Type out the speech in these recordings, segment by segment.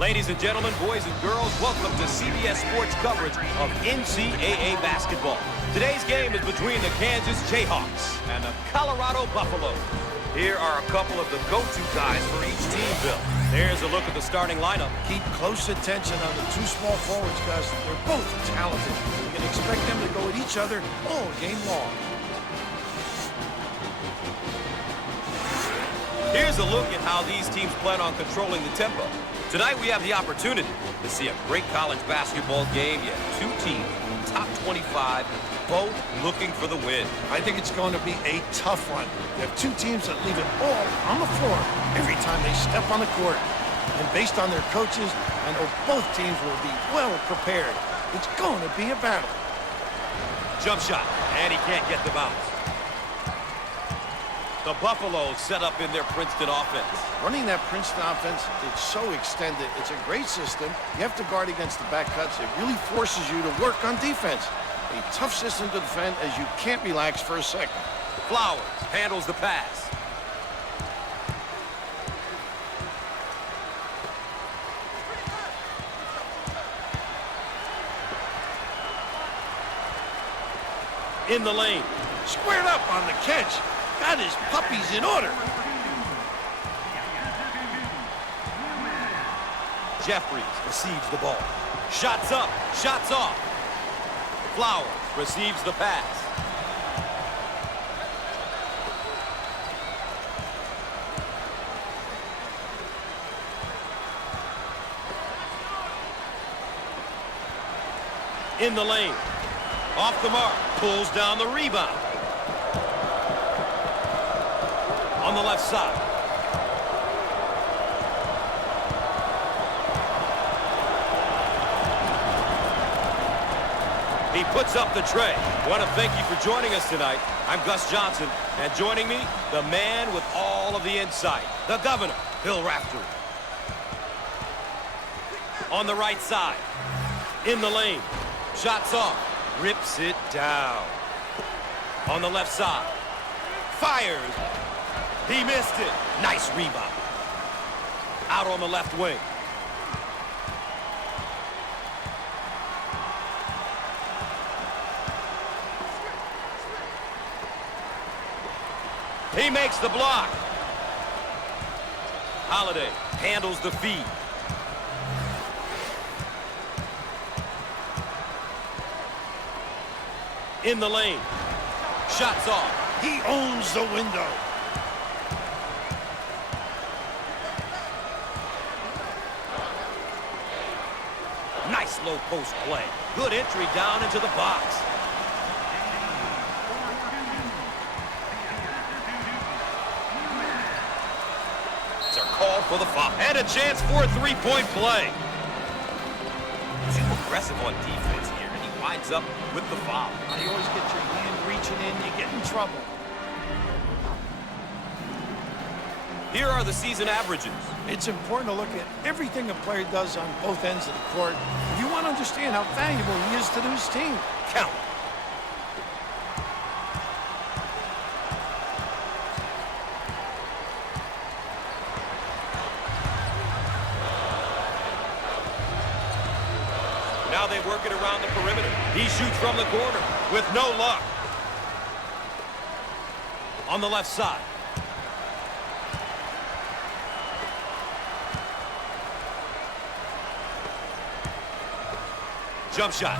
Ladies and gentlemen, boys and girls, welcome to CBS Sports coverage of NCAA basketball. Today's game is between the Kansas Jayhawks and the Colorado Buffaloes. Here are a couple of the go-to guys for each team, Bill. There's a look at the starting lineup. Keep close attention on the two small forwards, Gus. They're both talented. You can expect them to go at each other all game long. Here's a look at how these teams plan on controlling the tempo. Tonight we have the opportunity to see a great college basketball game. You have two teams, top 25, both looking for the win. I think it's going to be a tough one. You have two teams that leave it all on the floor every time they step on the court. And based on their coaches, I know both teams will be well prepared. It's going to be a battle. Jump shot, and he can't get the bounce. The Buffaloes set up in their Princeton offense. Running that Princeton offense, it's so extended. It's a great system. You have to guard against the back cuts. It really forces you to work on defense. A tough system to defend as you can't relax for a second. Flowers handles the pass. In the lane. Squared up on the catch. Got his puppies in order. Jeffries receives the ball. Shots up, shots off. Flowers receives the pass. In the lane. Off the mark. Pulls down the rebound. On the left side. He puts up the tray. I want to thank you for joining us tonight. I'm Gus Johnson, and joining me, the man with all of the insight, the governor, Bill Raftery. On the right side. In the lane. Shots off. Rips it down. On the left side. Fires. He missed it. Nice rebound. Out on the left wing. He makes the block. Holiday handles the feed. In the lane. Shots off. He owns the window. Nice low post play. Good entry down into the box. It's a call for the foul. And a chance for a three-point play. Too aggressive on defense here, and he winds up with the foul. You always get your hand reaching in, you get in trouble. Here are the season averages. It's important to look at everything a player does on both ends of the court. You want to understand how valuable he is to his team. Count. Now they work it around the perimeter. He shoots from the corner with no luck. On the left side. Jump shot.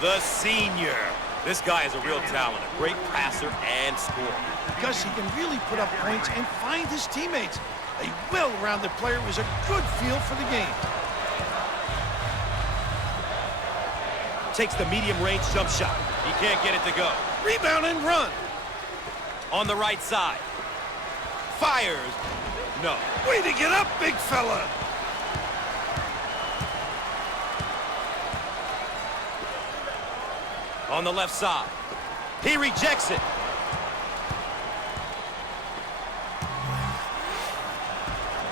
The senior. This guy is a real talent, a great passer and scorer. Because he can really put up points and find his teammates. A well-rounded player with a good feel for the game. Takes the medium-range jump shot. He can't get it to go. Rebound and run. On the right side. Fires. No. Way to get up, big fella. On the left side. He rejects it.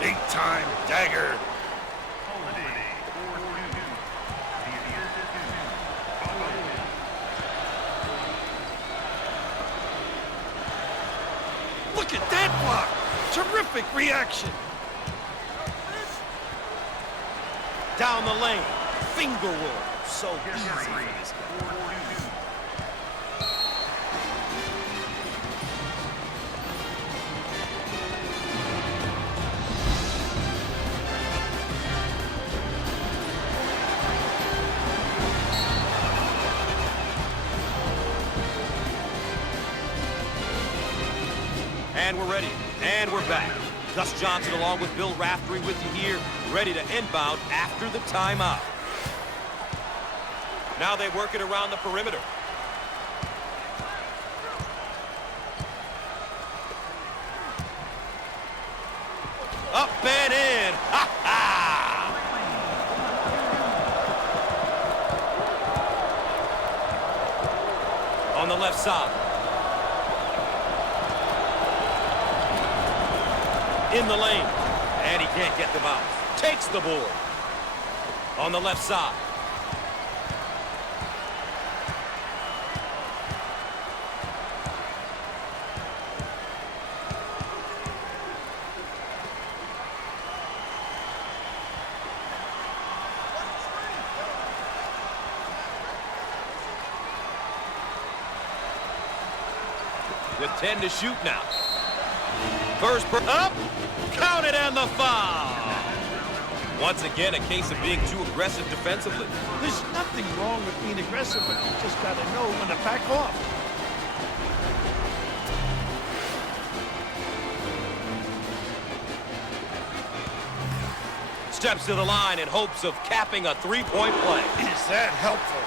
Big time dagger. Look at that block. Terrific reaction. Down the lane. Finger roll. So easy for this guy. And we're ready. And we're back. Gus Johnson along with Bill Raftery with you here, ready to inbound after the timeout. Now they work it around the perimeter. Up and in. Ha ha! On the left side. In the lane. And he can't get them out. Takes the board. On the left side. With 10 to shoot now. First up, count it and the foul. Once again, a case of being too aggressive defensively. There's nothing wrong with being aggressive, but you just got to know when to back off. Steps to the line in hopes of capping a three-point play. Is that helpful?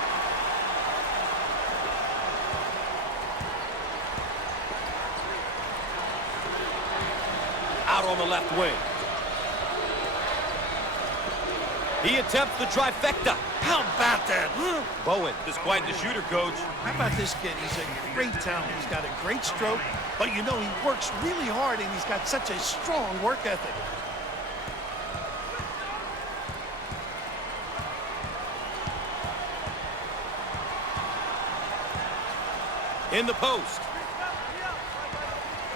Out on the left wing. He attempts the trifecta. How about that? Bowen is quite the shooter, Coach. How about this kid? He's a great talent. He's got a great stroke, but you know he works really hard and he's got such a strong work ethic. In the post.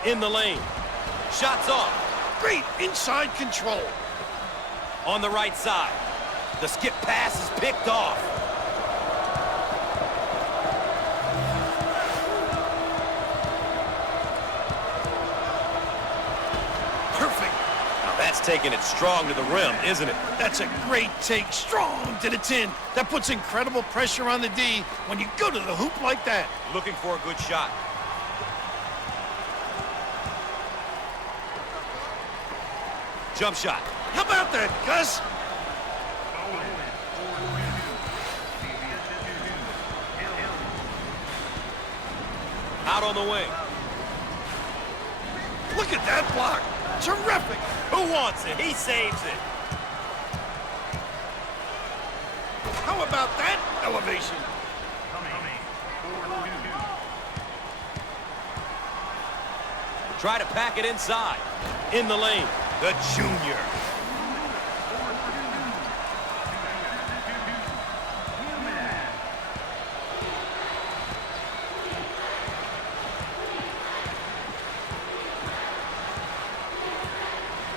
In the lane. Shots off. Great inside control. On the right side. The skip pass is picked off. Perfect. Now that's taking it strong to the rim, isn't it? That's a great take. Strong to the tin. That puts incredible pressure on the D when you go to the hoop like that. Looking for a good shot. Jump shot. How about that, Gus? Out on the wing. Look at that block. Terrific. Who wants it? He saves it. How about that elevation? Try to pack it inside. In the lane. The junior.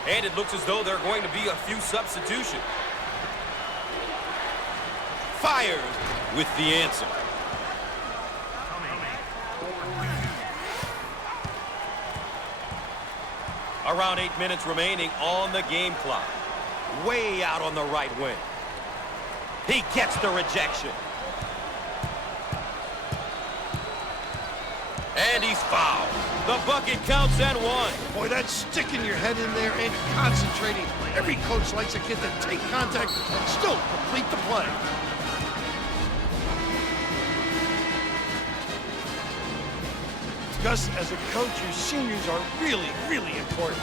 And it looks as though there are going to be a few substitutions. Fires with the answer. Around 8 minutes remaining on the game clock. Way out on the right wing. He gets the rejection. And he's fouled. The bucket counts and one. Boy, that's sticking your head in there and concentrating. Every coach likes a kid to take contact and still complete the play. Gus, as a coach, your seniors are really, really important.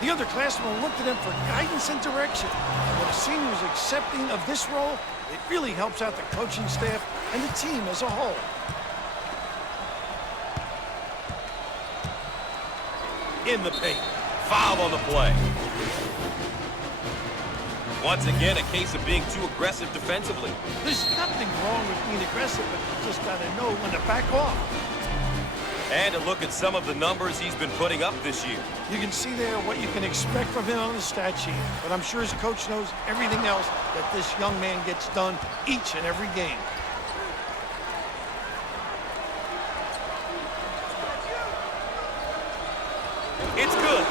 The underclassmen will look to them for guidance and direction. When a senior is accepting of this role, it really helps out the coaching staff and the team as a whole. In the paint. Foul on the play. Once again, a case of being too aggressive defensively. There's nothing wrong with being aggressive, but you just got to know when to back off. And to look at some of the numbers he's been putting up this year. You can see there what you can expect from him on the stat sheet, but I'm sure his coach knows everything else that this young man gets done each and every game. It's good.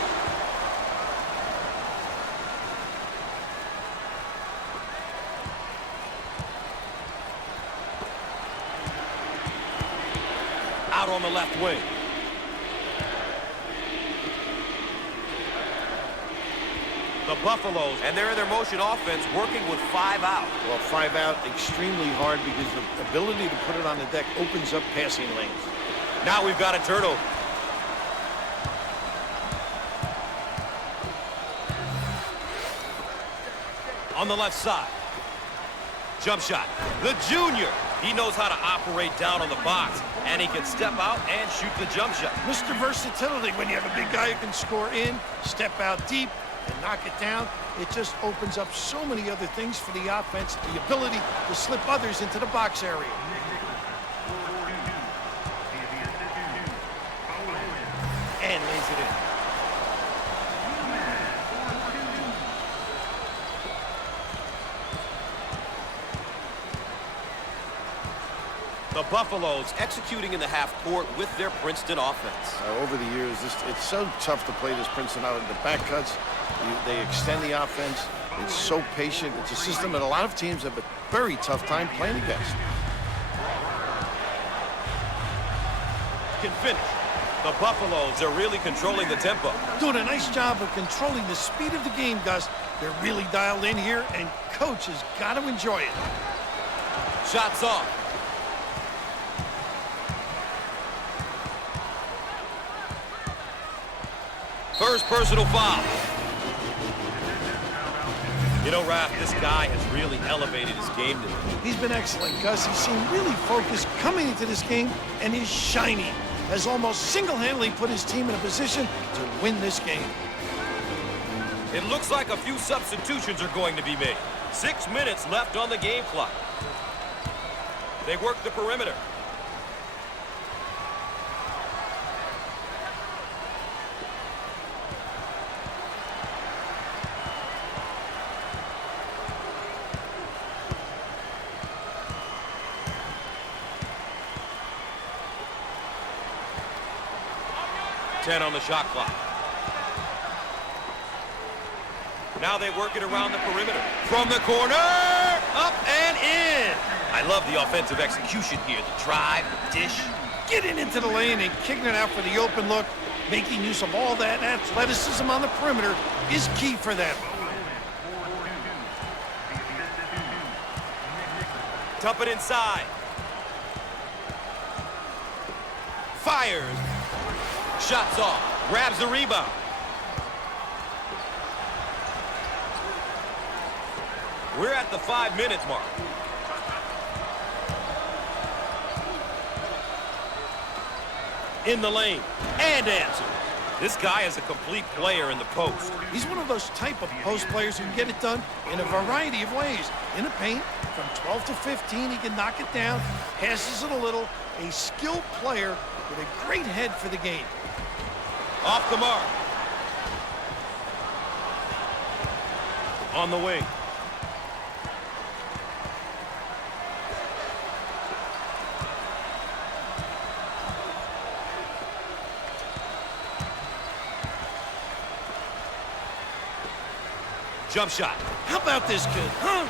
Out on the left wing. The Buffaloes, and they're in their motion offense, working with 5 out. Well, 5 out, extremely hard because the ability to put it on the deck opens up passing lanes. Now we've got a turnover. On the left side. Jump shot. The junior. He knows how to operate down on the box, and he can step out and shoot the jump shot. Mr. Versatility, when you have a big guy who can score in, step out deep, and knock it down, it just opens up so many other things for the offense, the ability to slip others into the box area. And lays it in. The Buffaloes executing in the half court with their Princeton offense. Over the years, it's so tough to play this Princeton out. The back cuts, they extend the offense. It's so patient. It's a system that a lot of teams have a very tough time playing against. Can finish. The Buffaloes are really controlling the tempo. Doing a nice job of controlling the speed of the game, Gus. They're really dialed in here, and coach has got to enjoy it. Shots off. First personal foul. You know, Raph, this guy has really elevated his game today. He's been excellent, Gus. He seemed really focused coming into this game, and he's shining. Has almost single-handedly put his team in a position to win this game. It looks like a few substitutions are going to be made. 6 minutes left on the game clock. They work the perimeter. On the shot clock. Now they work it around the perimeter. From the corner, up and in. I love the offensive execution here. The drive, the dish. Getting into the lane and kicking it out for the open look, making use of all that athleticism on the perimeter is key for them. Dump it inside. Fires. Shots off. Grabs the rebound. We're at the 5-minute mark. In the lane. And answer. This guy is a complete player in the post. He's one of those type of post players who can get it done in a variety of ways. In the paint, from 12 to 15, he can knock it down, passes it a little. A skilled player with a great head for the game. Off the mark. On the wing. Jump shot. How about this kid, huh?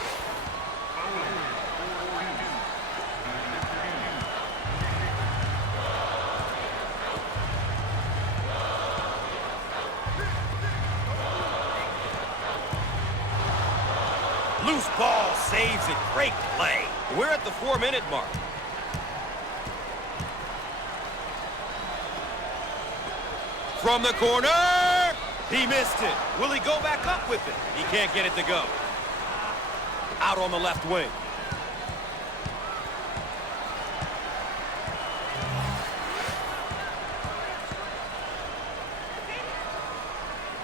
Loose ball saves it. Great play. We're at the 4-minute mark. From the corner. He missed it. Will he go back up with it? He can't get it to go. Out on the left wing.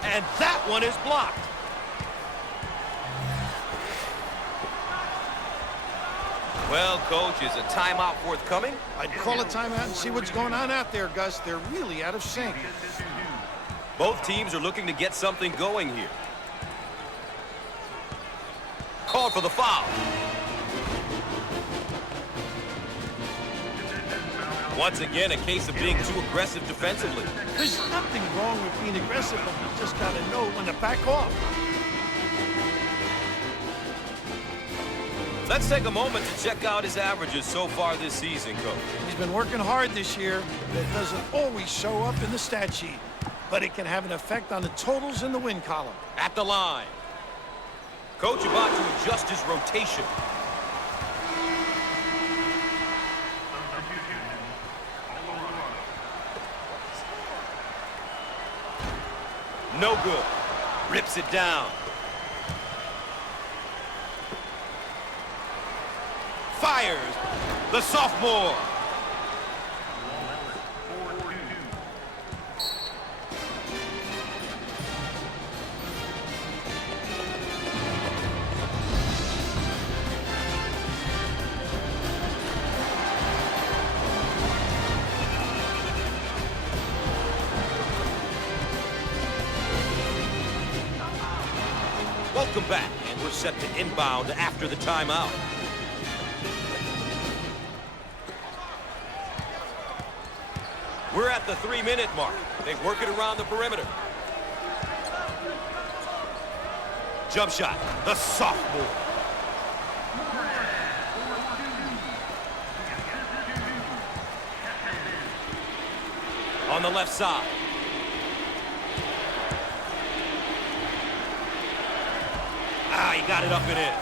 And that one is blocked. Well, Coach, is a timeout forthcoming? I'd call a timeout and see what's going on out there, Gus. They're really out of sync. Both teams are looking to get something going here. Called for the foul. Once again, a case of being too aggressive defensively. There's nothing wrong with being aggressive, but you just got to know when to back off. Let's take a moment to check out his averages so far this season, Coach. He's been working hard this year. That doesn't always show up in the stat sheet, but it can have an effect on the totals in the win column. At the line. Coach about to adjust his rotation. No good. Rips it down. Fires. The sophomore. Welcome back, and we're set to inbound after the timeout. We're at the 3-minute mark. They work it around the perimeter. Jump shot, the sophomore. On the left side. Ah, he got it up and in.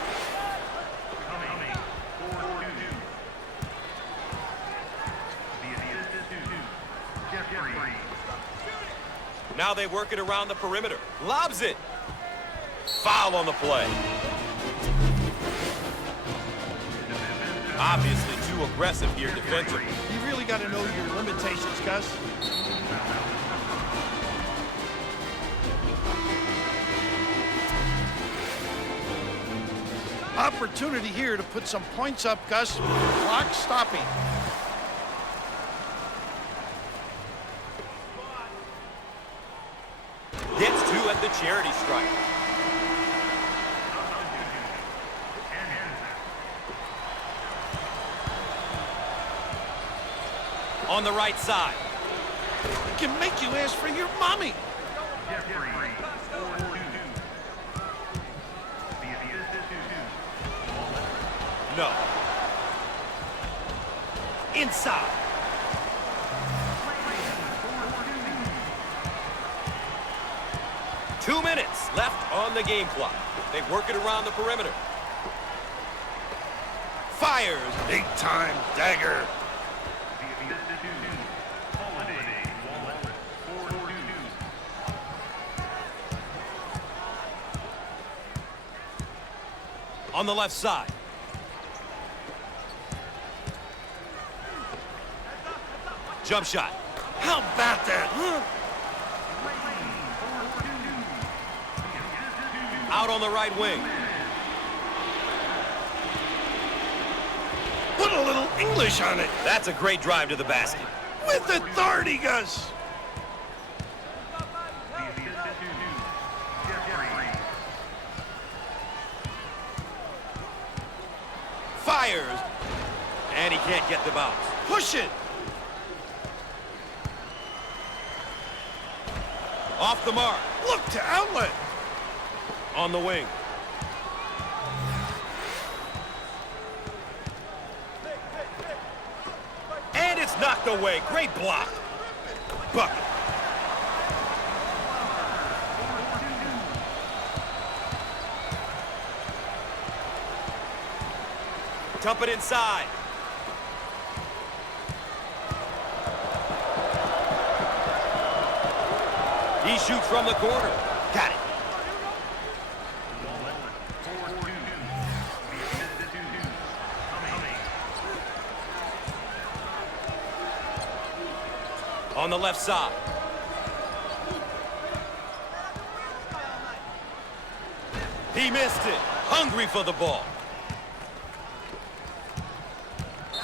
Now they work it around the perimeter. Lobs it. Foul on the play. Obviously too aggressive here defensively. You really got to know your limitations, Gus. Opportunity here to put some points up, Gus. Clock stopping. Gets two at the charity stripe. On the right side. It can make you ask for your mommy. No. Inside. Two minutes left on the game clock. They work it around the perimeter. Fires. Big time dagger. On the left side. Jump shot. How about that, huh? Out on the right wing. Put a little English on it. That's a great drive to the basket. With authority, Gus. Fires. And he can't get the bounce. Push it. Off the mark. Look to outlet. On the wing. And it's knocked away. Great block. Bucket. Dump it inside. He shoots from the corner. Got it. On the left side. He missed it. Hungry for the ball.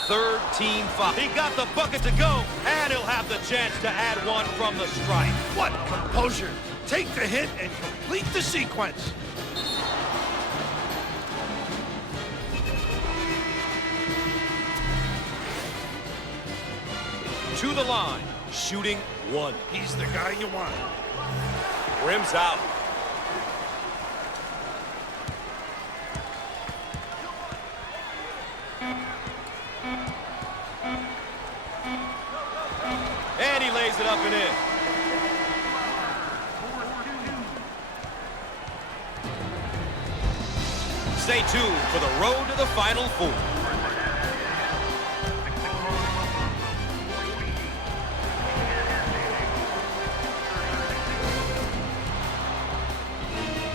third team foul. He got the bucket to go, and he'll have the chance to add one from the stripe. What composure. Take the hit and complete the sequence. To the line, shooting one. He's the guy you want. Rims out. And he lays it up and in. Stay tuned for the road to the Final Four.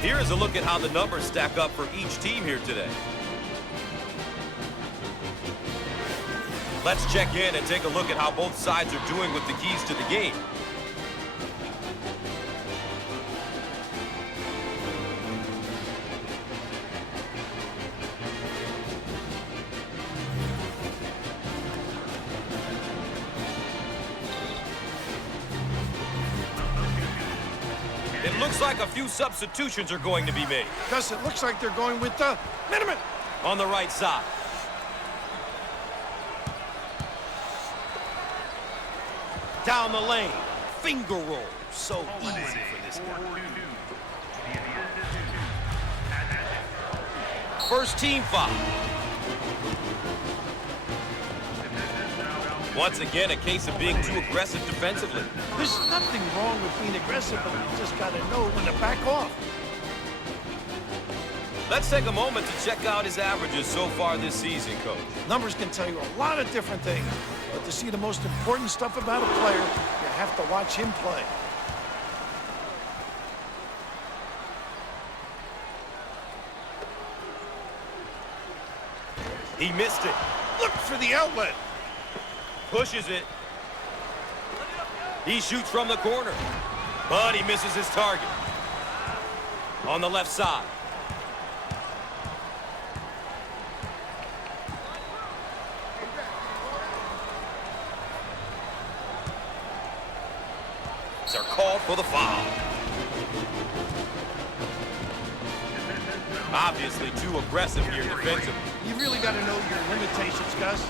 Here is a look at how the numbers stack up for each team here today. Let's check in and take a look at how both sides are doing with the keys to the game. It looks like a few substitutions are going to be made. Gus, it looks like they're going with the minimum. On the right side. Down the lane. Finger roll. So easy for this guy. First team foul. Once again, a case of being too aggressive defensively. There's nothing wrong with being aggressive, but you just got to know when to back off. Let's take a moment to check out his averages so far this season, Coach. Numbers can tell you a lot of different things, but to see the most important stuff about a player, you have to watch him play. He missed it. Look for the outlet. Pushes it. He shoots from the corner, but he misses his target. On the left side. They're called for the foul. Obviously too aggressive here defensively. You really got to know your limitations, Gus.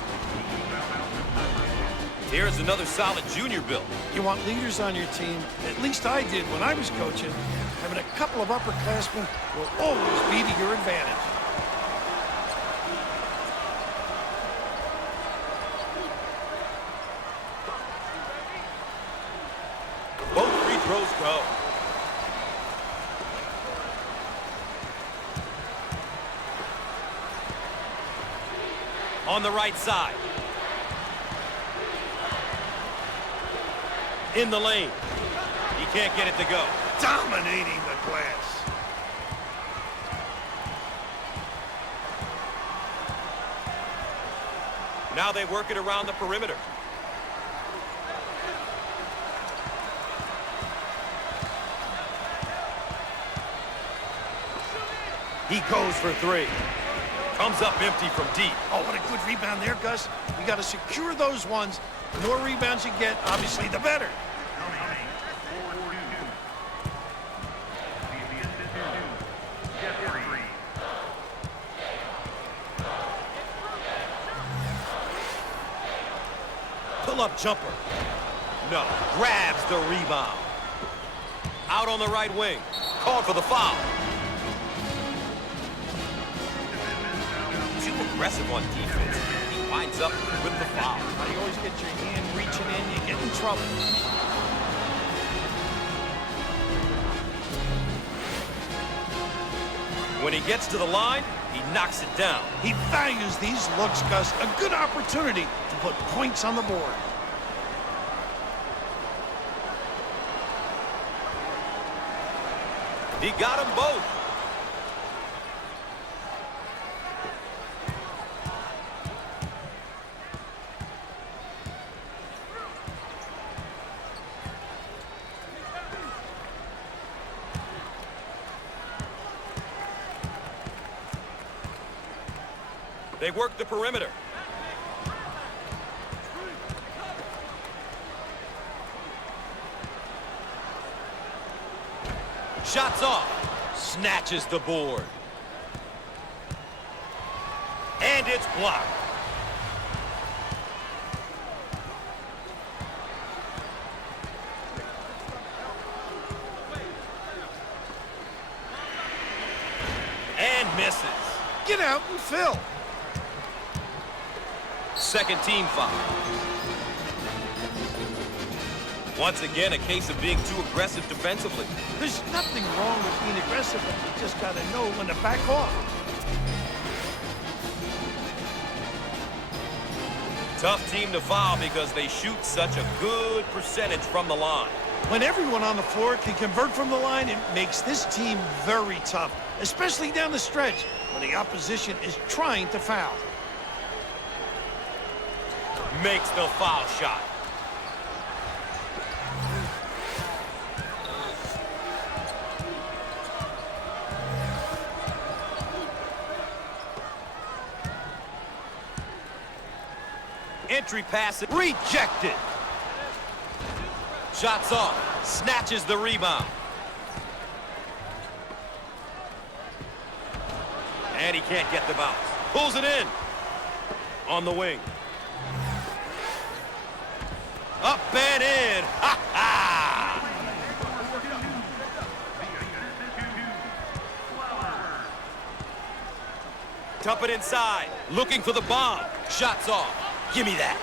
Here's another solid junior build. You want leaders on your team. At least I did when I was coaching. Having a couple of upperclassmen will always be to your advantage. Both free throws go. On the right side. In the lane. He can't get it to go. Dominating the glass. Now they work it around the perimeter. He goes for three. Comes up empty from deep. Oh, what a good rebound there, Gus. You got to secure those ones. The more rebounds you get, obviously, the better. Pull-up jumper. No. Grabs the rebound. Out on the right wing. Called for the foul. Too aggressive on defense. He winds up with the foul. You always get your hand reaching in, you get in trouble. When he gets to the line, he knocks it down. He values these looks, Gus. A good opportunity to put points on the board. He got them both. They work the perimeter. Shots off. Snatches the board. And it's blocked. And misses. Get out and fill. Second team foul. Once again, a case of being too aggressive defensively. There's nothing wrong with being aggressive, but you just got to know when to back off. Tough team to foul because they shoot such a good percentage from the line. When everyone on the floor can convert from the line, it makes this team very tough, especially down the stretch when the opposition is trying to foul. Makes the foul shot. Entry pass rejected. Shots off. Snatches the rebound. And he can't get the bounce. Pulls it in. On the wing. Up and in. Ha ha! Dump it inside. Looking for the bomb. Shots off. Give me that.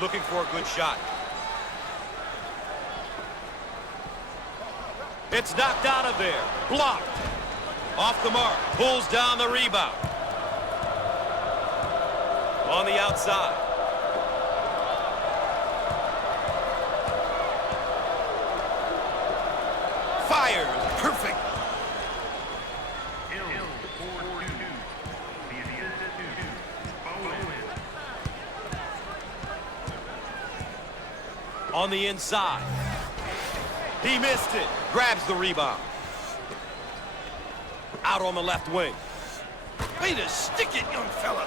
Looking for a good shot. It's knocked out of there. Blocked. Off the mark. Pulls down the rebound. On the outside. Fires. Perfect. On the inside. He missed it. Grabs the rebound. Out on the left wing. Way to stick it, young fella.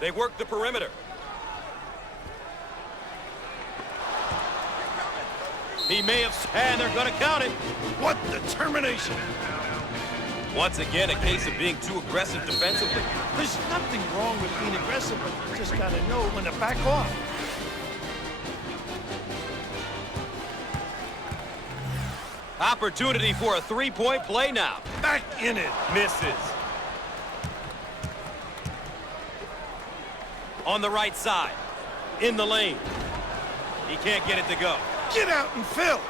They work the perimeter. He may have, and they're going to count it. What determination. Once again, a case of being too aggressive defensively. There's nothing wrong with being aggressive, but you just got to know when to back off. Opportunity for a three-point play now. Back in it. Misses. On the right side. In the lane. He can't get it to go. Get out and fill.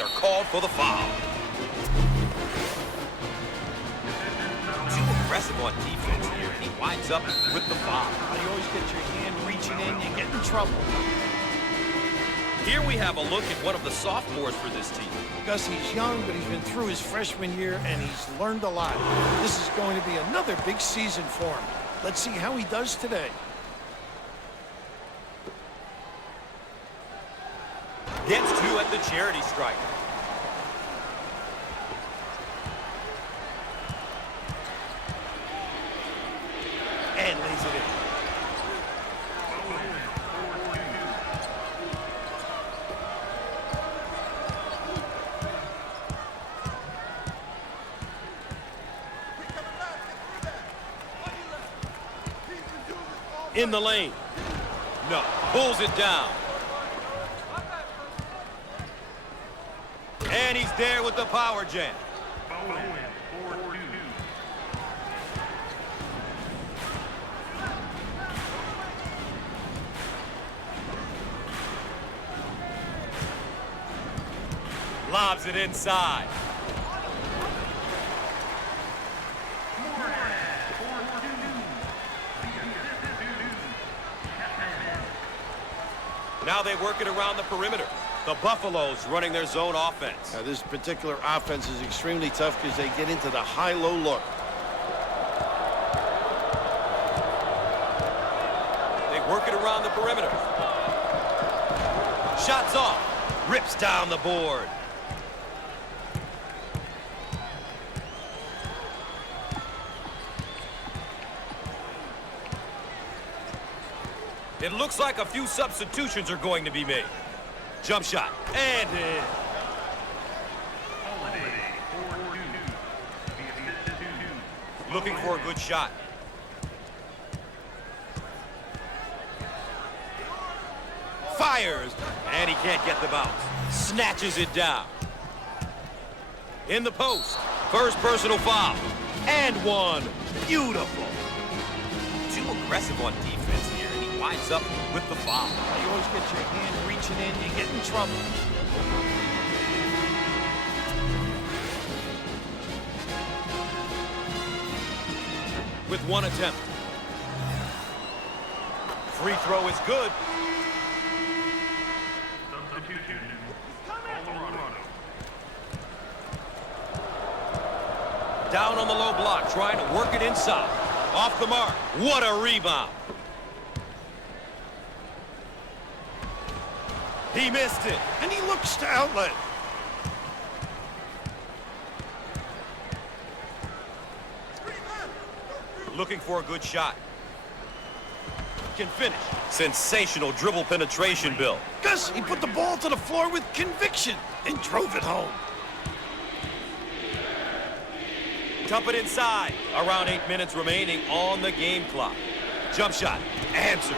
Are called for the foul. Too aggressive on defense here. He winds up with the foul. You always get your hand reaching in, you get in trouble. Here we have a look at one of the sophomores for this team. Gus, he's young, but he's been through his freshman year, and he's learned a lot. This is going to be another big season for him. Let's see how he does today. Gets two at the charity stripe. And lays it in. In the lane. No. Pulls it down. And he's there with the power jam. Lobs it inside. Now they work it around the perimeter. The Buffaloes running their zone offense. Now, this particular offense is extremely tough because they get into the high-low look. They work it around the perimeter. Shots off. Rips down the board. It looks like a few substitutions are going to be made. Jump shot. And in. Looking for a good shot. Fires. And he can't get the bounce. Snatches it down. In the post. First personal foul. And one. Beautiful. Too aggressive on defense here. And he winds up with the foul. You always get your hand reaching in, you get in trouble. With one attempt. Free throw is good. Down on the low block, trying to work it inside. Off the mark. What a rebound. He missed it. And he looks to outlet. Looking for a good shot. Can finish. Sensational dribble penetration, Bill. Gus, he put the ball to the floor with conviction and drove it home. Dump it inside. Around 8 minutes remaining on the game clock. Jump shot. Answer.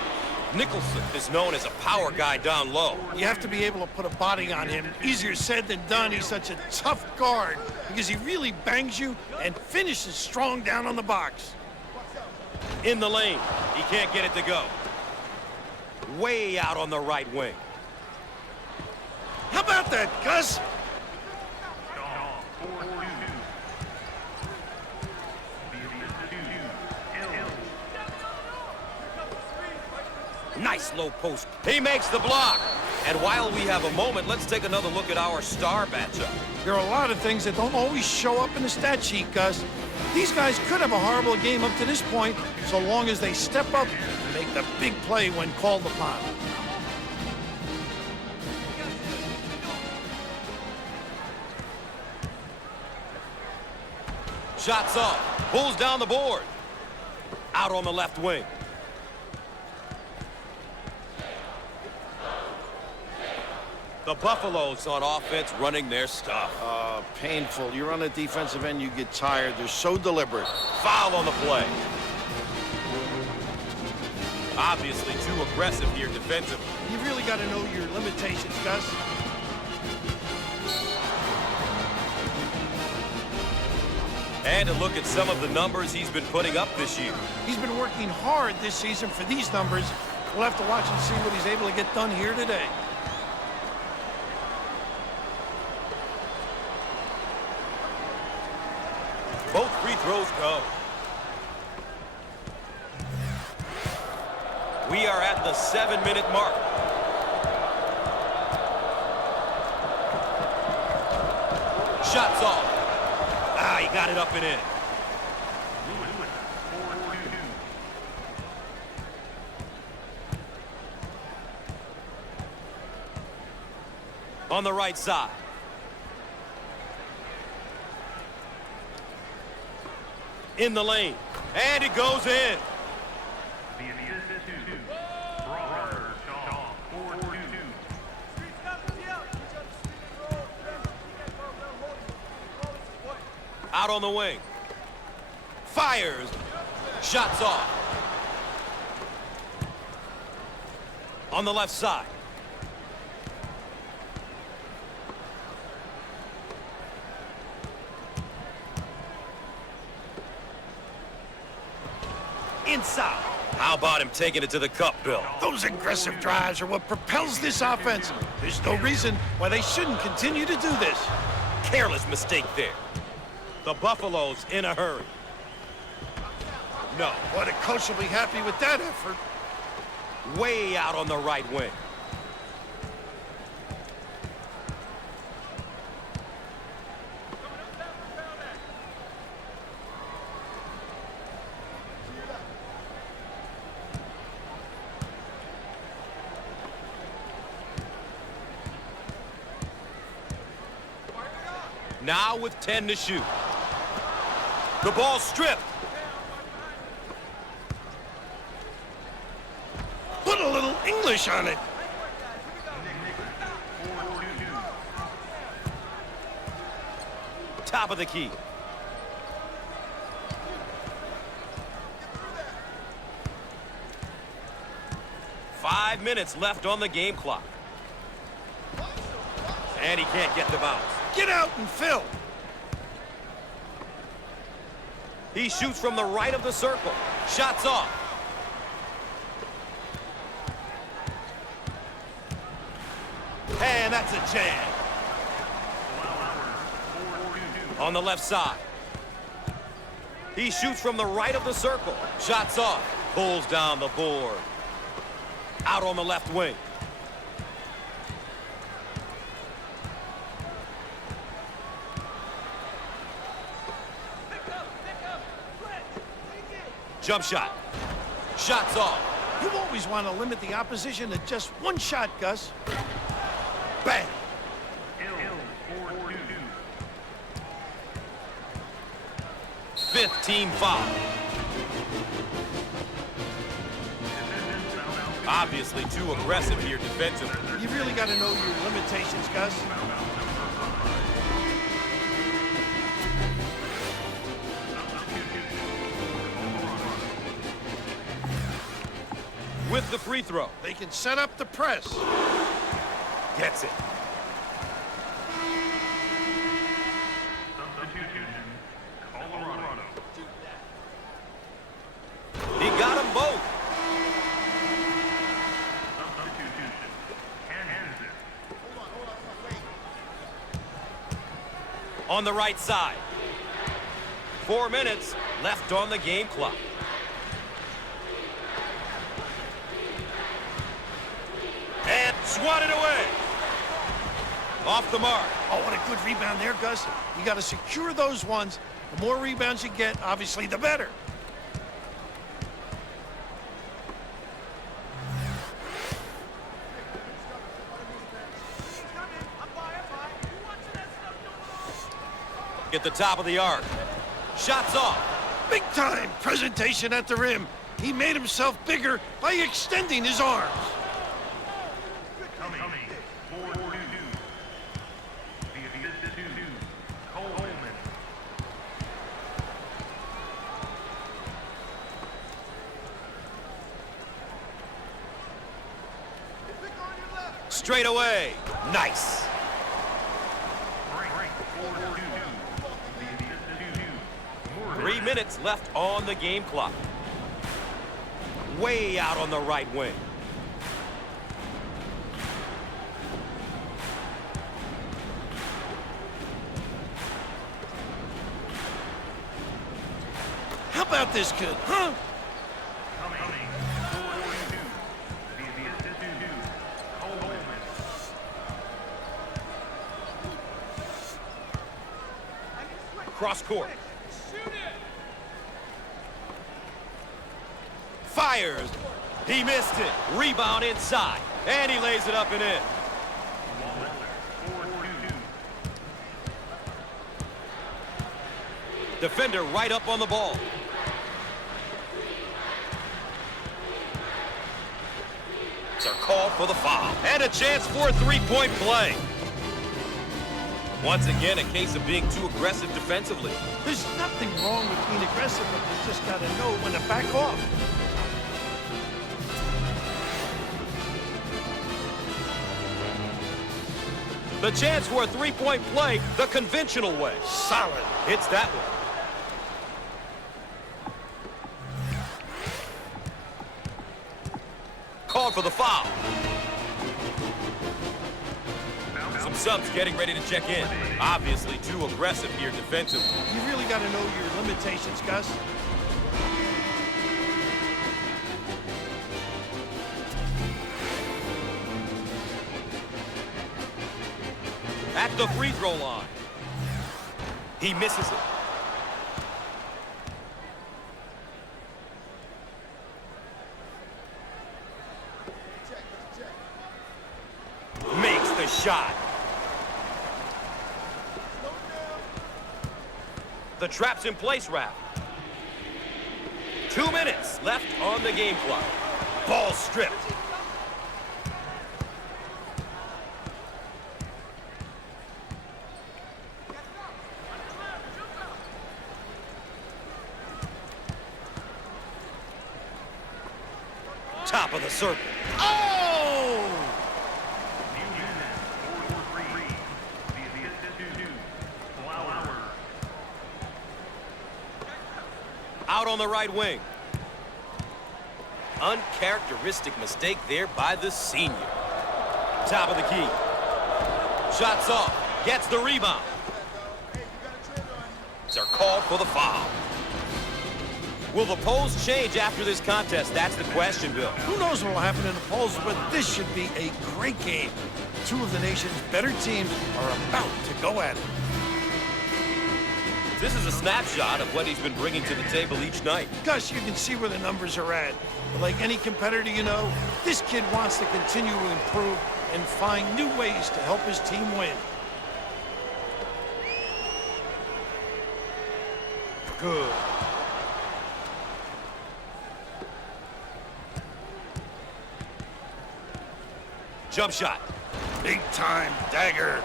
Nicholson is known as a power guy down low. You have to be able to put a body on him. Easier said than done. He's such a tough guard because he really bangs you and finishes strong down on the box. In the lane. He can't get it to go. Way out on the right wing. How about that, Gus? Nice low post. He makes the block. And while we have a moment, let's take another look at our star matchup. There are a lot of things that don't always show up in the stat sheet, Gus. These guys could have a horrible game up to this point, so long as they step up and make the big play when called upon. Shots off. Pulls down the board. Out on the left wing. The Buffaloes on offense running their stuff. Painful. You're on the defensive end, you get tired. They're so deliberate. Foul on the play. Obviously too aggressive here defensively. You really got to know your limitations, Gus. And to look at some of the numbers he's been putting up this year. He's been working hard this season for these numbers. We'll have to watch and see what he's able to get done here today. Both free throws go. We are at the 7-minute mark. Shots off. He got it up and in. On the right side. In the lane. And it goes in. Out on the wing. Fires. Shots off. On the left side. Inside. How about him taking it to the cup, Bill? Those aggressive drives are what propels this offense. There's no reason why they shouldn't continue to do this. Careless mistake there. The Buffaloes in a hurry. No. What a coach will be happy with that effort. Way out on the right wing. Now with 10 to shoot. The ball stripped. Put a little English on it. Top of the key. Five minutes left on the game clock. And he can't get the bounce. Get out and fill. He shoots from the right of the circle. Shots off. And that's a jam. On the left side. He shoots from the right of the circle. Shots off. Pulls down the board. Out on the left wing. Jump shot. Shots off. You always want to limit the opposition to just one shot, Gus. Bang. 15 foul. Obviously too aggressive here defensively. You really got to know your limitations, Gus. With the free throw. They can set up the press. Gets it. He got them both. On the right side. 4 minutes left on the game clock. And swatted away. Off the mark. Oh, what a good rebound there, Gus. You got to secure those ones. The more rebounds you get, obviously, the better. At the top of the arc. Shots off. Big time presentation at the rim. He made himself bigger by extending his arms. Straight away. Nice. Three minutes left on the game clock. Way out on the right wing. How about this kid, huh? Cross court. Fires. He missed it. Rebound inside. And he lays it up and in. Defender right up on the ball. They're called for the foul. And a chance for a three-point play. Once again, a case of being too aggressive defensively. There's nothing wrong with being aggressive, but you just got to know when to back off. The chance for a three-point play the conventional way. Solid. Hits that one. Called for the foul. Some subs getting ready to check in. Obviously too aggressive here defensively. You really got to know your limitations, Gus. At the free throw line. He misses it. Makes the shot. The trap's in place, Rap. 2 minutes left on the game clock. Ball stripped. Top of the circle. Oh! Out on the right wing. Uncharacteristic mistake there by the senior. Top of the key. Shots off. Gets the rebound. They're called for the foul. Will the polls change after this contest? That's the question, Bill. Who knows what will happen in the polls, but this should be a great game. Two of the nation's better teams are about to go at it. This is a snapshot of what he's been bringing to the table each night. Gus, you can see where the numbers are at. But like any competitor you know, this kid wants to continue to improve and find new ways to help his team win. Good. Jump shot. Big time dagger.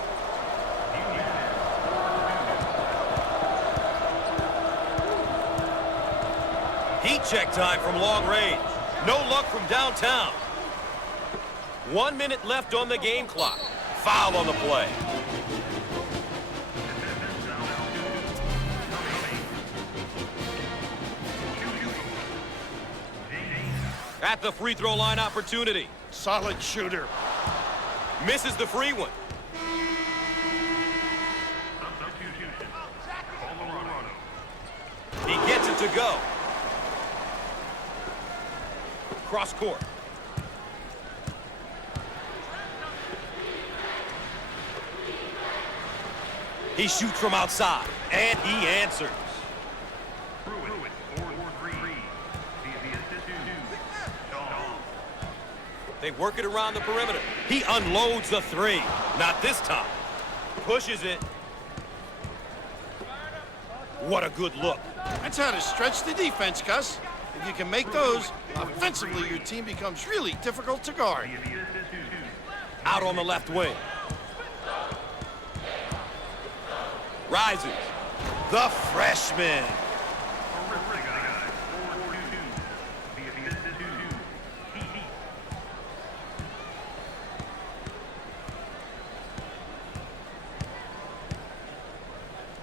Heat check time from long range. No luck from downtown. 1 minute left on the game clock. Foul on the play. At the free throw line opportunity. Solid shooter. Misses the free one. He gets it to go. Cross court. He shoots from outside, and he answers. They work it around the perimeter. He unloads the three. Not this time. Pushes it. What a good look. That's how to stretch the defense, Gus. If you can make those, offensively your team becomes really difficult to guard. Out on the left wing. Rises. The freshman.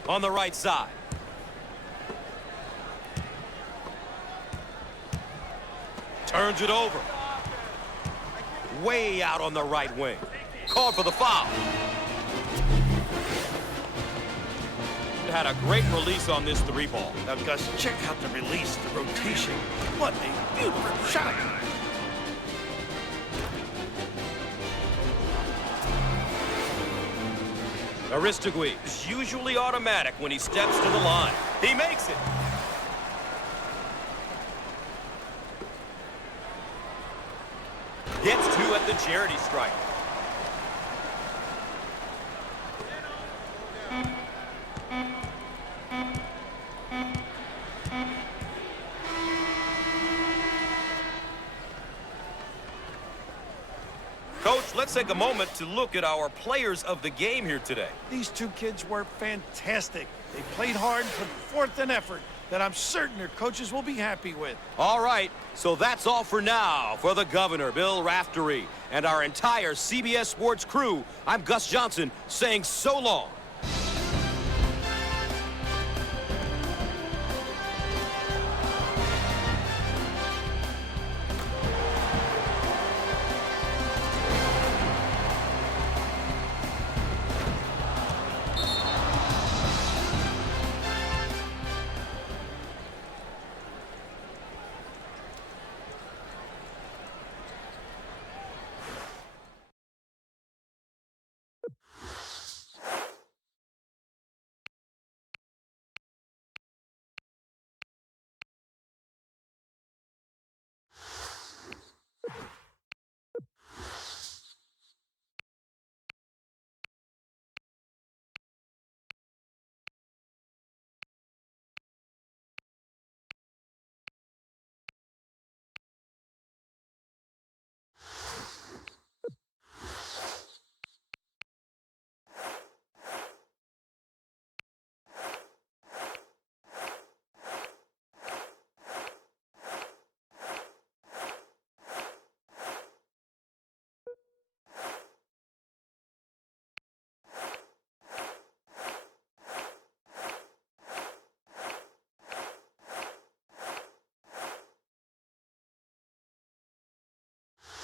On the right side. Turns it over. Way out on the right wing. Called for the foul. Had a great release on this three ball. Now, Gus, check out the release, the rotation. What a beautiful shot. Aristogui is usually automatic when he steps to the line. He makes it. Gets two at the charity stripe. Coach, let's take a moment to look at our players of the game here today. These two kids were fantastic. They played hard and put forth an effort that I'm certain their coaches will be happy with. All right, so that's all for now. For the governor, Bill Raftery, and our entire CBS Sports crew, I'm Gus Johnson saying so long.